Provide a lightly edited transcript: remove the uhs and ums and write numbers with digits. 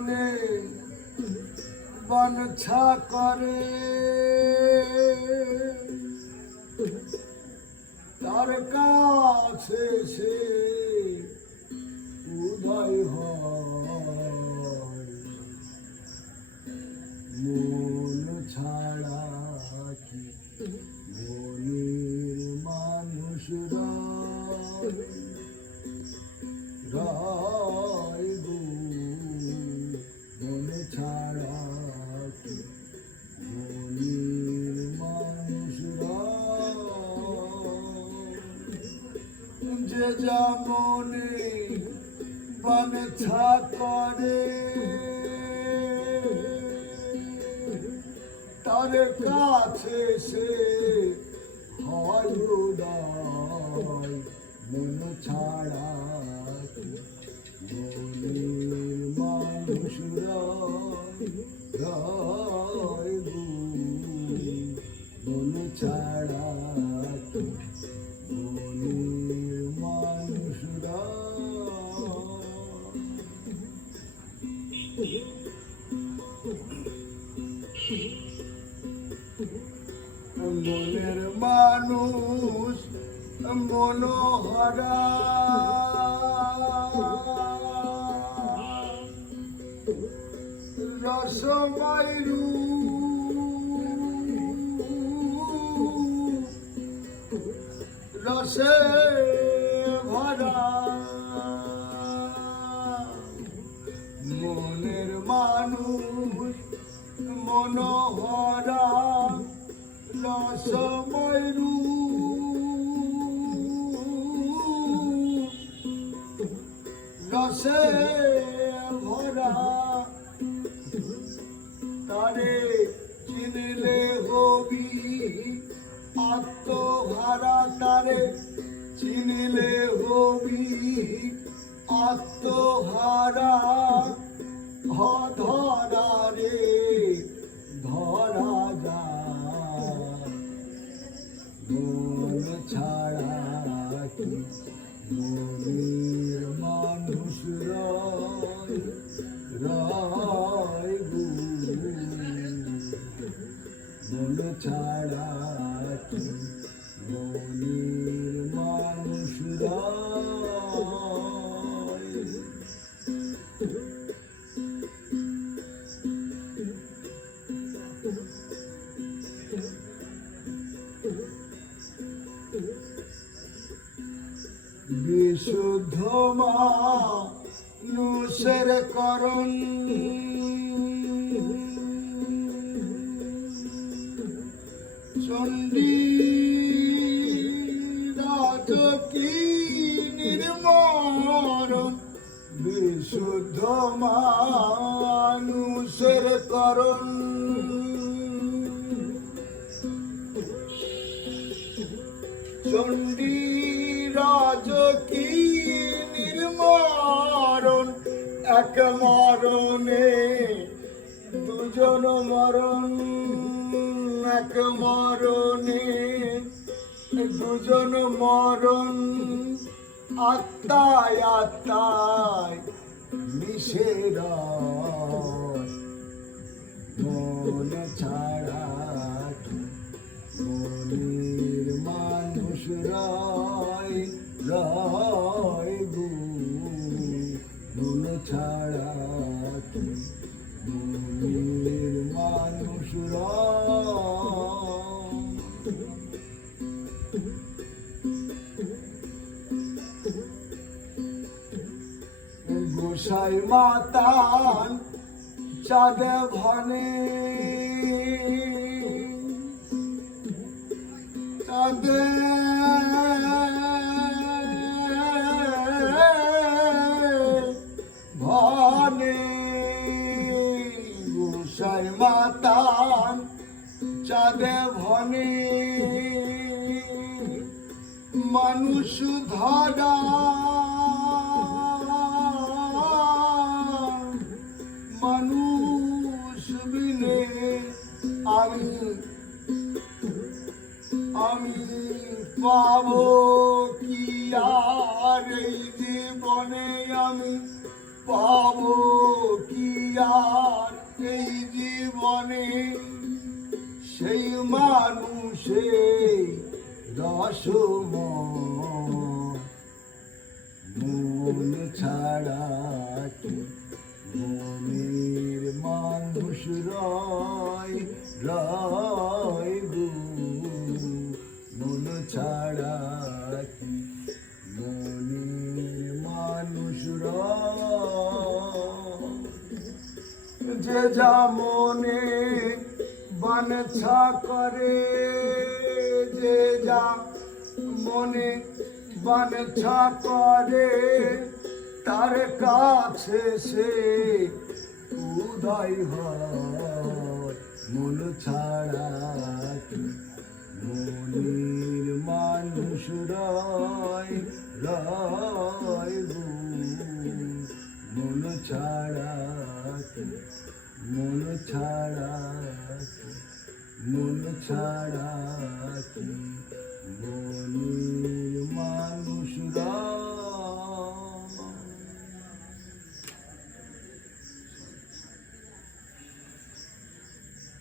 মনে বাঞ্ছা করে তার কাছে সে উদয় হয় মন ছাড়া কি মনের মানুষরা রায় গো মন ছাড়া কি মনের মানুষরা যে যেমনে বাঞ্ছা করে তার কাছে সে হয় উদয় মন ছাড়া মনের মানুষরা রায় গো মন ছাড়া মনের মানুষরা মনের মানুষ মনোহরা রসময় রসে ভরা মনের মানুষ মনোহরা রসময় রসে ভরা তারে চিনলে হবি আত্মহারা তারে চিনলে হবি আত্মহারা ধরা রে ধরা যায় মন ছাড়া কি মনের মানুষ রায় গো মন ছাড়া কি মনের মানুষ বিশুদ্ধ মানুষের করণ চণ্ডী রাজকী নির্মরণ বিশুদ্ধ মানুষের করণ চণ্ডী রাজকী নির্মরণ এক মরণে দুজন মরণ এক মরণে দুজন মরণ আত্মায় আত্মায় মিশে মন ছাড়া মনের মানুষ রায় রায় গো মন ছাড়া মনের মানুষ গোসাই মাতান চাঁদ ভনে চাঁদে ভনে গোসাই মাতান চাঁদে ভনে মানুষ ধরা মানুষ বিনে আমি পাবো কি আর এই জীবনে আমি পাবো কি আর এই জীবনে সেই মানুষে রসময় মন ছাড়া কি মনের মানুষ রয় রয় গো মন ছাড়া কি মনের মানুষ রয় যে যা মনে বাঞ্ছা করে যে যা মনে বাঞ্ছা করে তার কাছে সে উদয় হয় মন ছাড়া কি মনের মানুষ রয় রয় গো মন ছাড়া কি মন ছাড়া কি মন ছাড়া কি মনের মানুষ